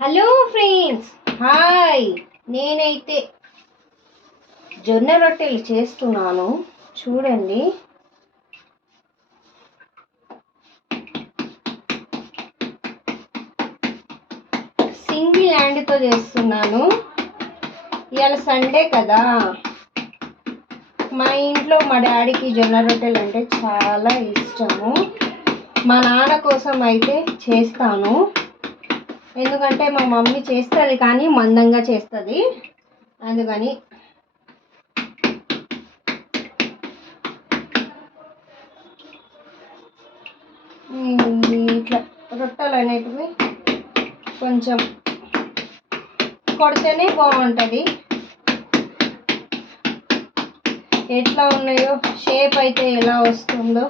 Hello friends, hi. నేనైతే జొన్న రొట్టెలు చేస్తున్నాను. చూడండి, సింగిల్ హ్యాండ్తో చేస్తున్నాను. ఇవాళ సండే కదా, మా ఇంట్లో మా డాడీకి జొన్న రొట్టెలు అంటే చాలా ఇష్టము. మా నాన్న కోసం అయితే చేస్తాను, ఎందుకంటే మా మమ్మీ చేస్తుంది కానీ మందంగా చేస్తుంది, అందుకని. ఇట్లా రొట్టెలు అనేటివి కొంచెం కొడితేనే బాగుంటుంది. ఎట్లా ఉన్నాయో, షేప్ అయితే ఎలా వస్తుందో,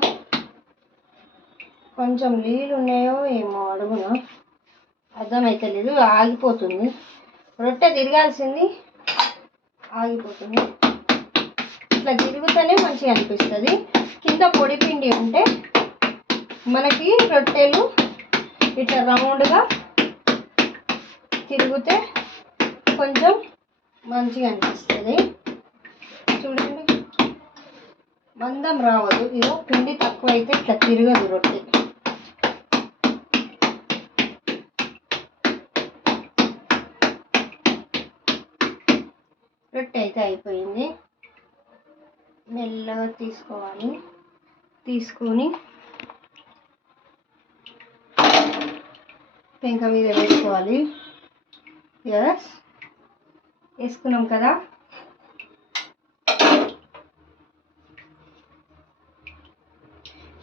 కొంచెం నీళ్ళు ఉన్నాయో ఏమో అడుగునా అర్థమైతే లేదు. ఆగిపోతుంది, రొట్టె తిరగాల్సింది ఆగిపోతుంది. ఇట్లా తిరుగుతూనే మంచిగా అనిపిస్తుంది. కింద పొడి పిండి ఉంటే మనకి రొట్టెలు ఇట్లా రౌండ్గా తిరిగితే కొంచెం మంచిగా అనిపిస్తుంది. చూడండి, మందం రావద్దు. ఇదో పిండి తక్కువ అయితే ఇట్లా తిరగదు రొట్టె. రొట్టె అయితే అయిపోయింది. మెల్లగా తీసుకోవాలి. తీసుకొని పెంక మీద వేసుకోవాలి. ఎస్, వేసుకున్నాం కదా.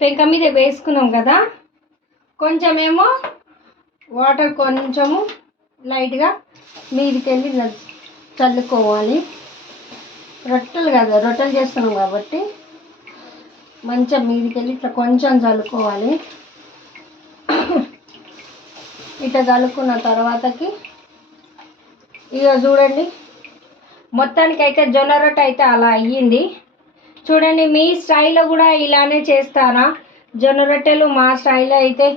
పెంక మీద వేసుకున్నాం కదా. కొంచెమేమో వాటర్ కొంచెము లైట్గా మీదికి వెళ్ళి చల్లుకోవాలి. రొట్టెలు కదా, రొట్టెలు చేస్తున్నాం కాబట్టి మంచిగా మీదికి వెళ్ళి ఇట్లా కొంచెం చల్లుకోవాలి. ఇట్లా చల్లుకున్న తర్వాతకి ఇక చూడండి, మొత్తానికైతే జొన్న రొట్టె అయితే అలా అయ్యింది. చూడండి, మీ స్టైల్లో కూడా ఇలానే చేస్తారా? జొన్న రొట్టెలు మా స్టైల్లో అయితే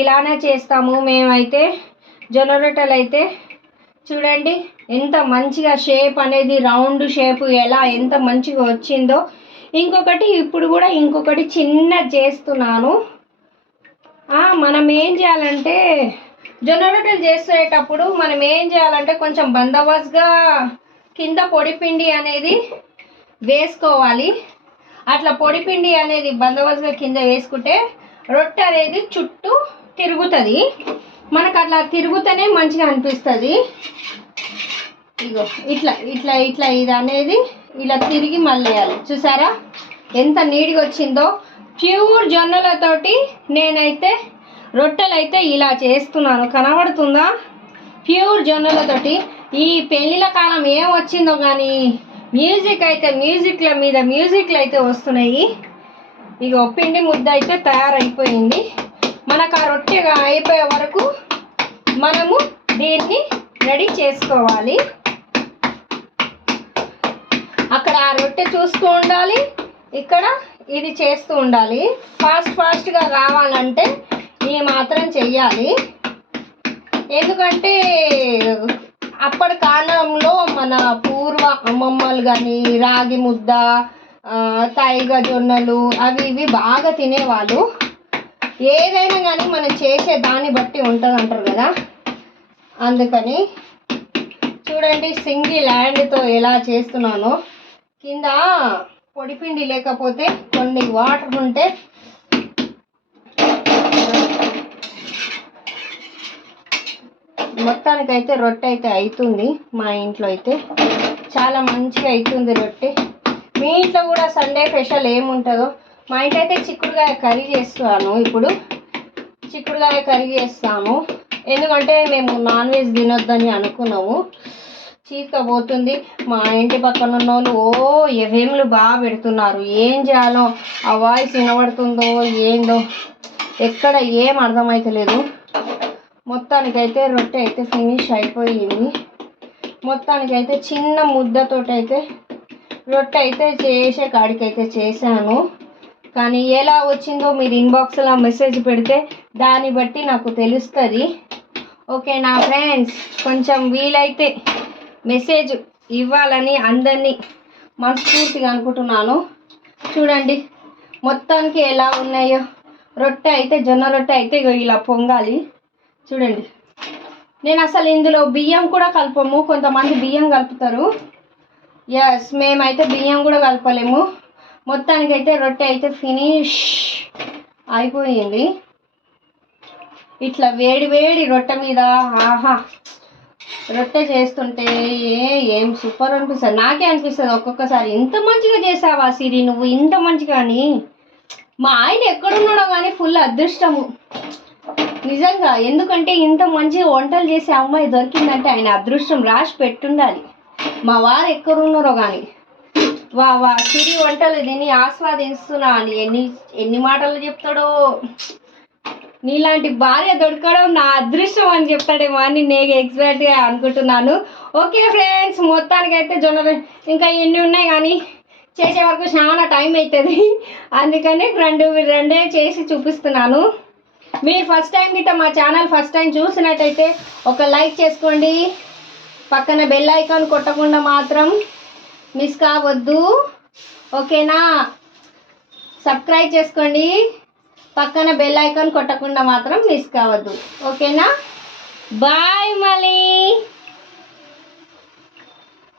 ఇలానే చేస్తాము మేమైతే. జొన్న రొట్టెలు అయితే చూడండి ఎంత మంచిగా షేప్ అనేది, రౌండ్ షేప్ ఎంత మంచిగా వచ్చిందో. ఇప్పుడు కూడా ఇంకొకటి చిన్న చేస్తున్నాను. మనం ఏం చేయాలంటే, జొన్న రొట్టెలు చేసేటప్పుడు మనం ఏం చేయాలంటే కొంచెం బందోబస్తుగా కింద పొడిపిండి అనేది వేసుకోవాలి. అట్లా పొడిపిండి అనేది బందోబస్తుగా కింద వేసుకుంటే రొట్టె అనేది చుట్టూ తిరుగుతుంది. మనకు అట్లా తిరుగుతూనే మంచిగా అనిపిస్తుంది. ఇగో ఇట్లా ఇట్లా ఇట్లా ఇది అనేది ఇలా తిరిగి మళ్ళీ వేయాలి. చూసారా ఎంత నీట్గా వచ్చిందో? ప్యూర్ జొన్నలతోటి నేనైతే రొట్టెలు అయితే ఇలా చేస్తున్నాను. కనబడుతుందా? ప్యూర్ జొన్నలతోటి. ఈ పెళ్ళిళ్ళ కాలం ఏం వచ్చిందో కానీ మ్యూజిక్లు అయితే వస్తున్నాయి. ఇగో పిండి ముద్ద అయితే తయారైపోయింది. మనకు ఆ రొట్టె అయిపోయే వరకు మనము దీన్ని రెడీ చేసుకోవాలి. అక్కడ ఆ రొట్టె చూస్తూ ఉండాలి, ఇక్కడ ఇది చేస్తూ ఉండాలి. ఫాస్ట్గా కావాలంటే ఈ మాత్రం చెయ్యాలి. ఎందుకంటే అప్పటి కాలంలో మన పూర్వ అమ్మమ్మలు కానీ రాగి ముద్ద, తైగ జొన్నలు అవి ఇవి బాగా తినేవాళ్ళు. ఏదైనా కానీ మనం చేసే దాన్ని బట్టి ఉంటుంది అంటారు కదా, అందుకని. చూడండి, సింగిల్ హ్యాండ్తో ఎలా చేస్తున్నానో. కింద పొడిపిండి లేకపోతే కొన్ని వాటర్ ఉంటే మొత్తానికైతే రొట్టె అయితే అవుతుంది. మా ఇంట్లో అయితే చాలా మంచిగా అవుతుంది రొట్టె. మీ ఇంట్లో కూడా సండే స్పెషల్ ఏముంటుందో? మా ఇంట్లో అయితే చిక్కుడుకాయ కర్రీ చేస్తాను. ఇప్పుడు చిక్కుడుకాయ కర్రీ చేస్తాము, ఎందుకంటే మేము నాన్ వెజ్ తినొద్దని అనుకున్నాము. చీకపోతుంది. మా ఇంటి పక్కన ఉన్న వాళ్ళు ఏవేములు బాగా పెడుతున్నారు. ఏం చేయాలో, ఆ వాయిస్ వినబడుతుందో ఏందో ఎక్కడ ఏం అర్థమవుతలేదు. మొత్తానికైతే రొట్టె అయితే ఫినిష్ అయిపోయింది. మొత్తానికైతే చిన్న ముద్దతోటైతే రొట్టె అయితే చేసే కాడికైతే చేశాను. కానీ ఎలా వచ్చిందో మీరు ఇన్బాక్స్లో మెసేజ్ పెడితే దాన్ని బట్టి నాకు తెలుస్తుంది. ఓకేనా ఫ్రెండ్స్, కొంచెం వీలైతే మెసేజ్ ఇవ్వాలని అందరినీ మనస్ఫూర్తిగా అనుకుంటున్నాను. చూడండి మొత్తానికి ఎలా ఉన్నాయో. రొట్టె అయితే జొన్న రొట్టె అయితే ఇలా పొంగాలి. చూడండి, నేను అసలు ఇందులో బియ్యం కూడా కలపము. కొంతమంది బియ్యం కలుపుతారు. ఎస్, మేమైతే బియ్యం కూడా కలపలేము. మొత్తానికైతే రొట్టె అయితే ఫినిష్ అయిపోయింది. ఇట్లా వేడి వేడి రొట్టె మీద ఆహా రొట్టె చేస్తుంటే ఏం సూపర్ అనిపిస్తుంది. నాకే అనిపిస్తుంది ఒక్కొక్కసారి, ఇంత మంచిగా చేసావా సిరి నువ్వు, ఇంత మంచిగా అని. మా ఆయన ఎక్కడున్నాడో కానీ ఫుల్ అదృష్టము నిజంగా. ఎందుకంటే ఇంత మంచి వంటలు చేసే అమ్మాయి దొరికిందంటే ఆయన అదృష్టం రాసి పెట్టుండాలి. మా వారు ఎక్కడున్నారో కానీ వా సిరి వంటలు దీన్ని ఆస్వాదిస్తున్నా అని ఎన్ని మాటలు చెప్తాడో. నీలాంటి భార్య దొరకడం నా అదృష్టం అని చెప్తాడేమో అని నేను ఎక్స్పెక్ట్గా అనుకుంటున్నాను. ఓకే ఫ్రెండ్స్, మొత్తానికైతే జొన్న ఇంకా ఎన్ని ఉన్నాయి కానీ చేసే వరకు చాలా టైం అవుతుంది. అందుకని రెండే చేసి చూపిస్తున్నాను. మీరు ఫస్ట్ టైం గిట్ట మా ఛానల్ ఫస్ట్ టైం చూసినట్టయితే ఒక లైక్ చేసుకోండి. పక్కన బెల్ ఐకాన్ కొట్టకుండా మాత్రం మిస్ కావద్దు. ఓకేనా, సబ్స్క్రైబ్ చేసుకోండి. పక్కన బెల్ ఐకాన్ కొట్టకుండా మాత్రం మిస్ కావద్దు. ఓకేనా, బాయ్ మళ్ళీ.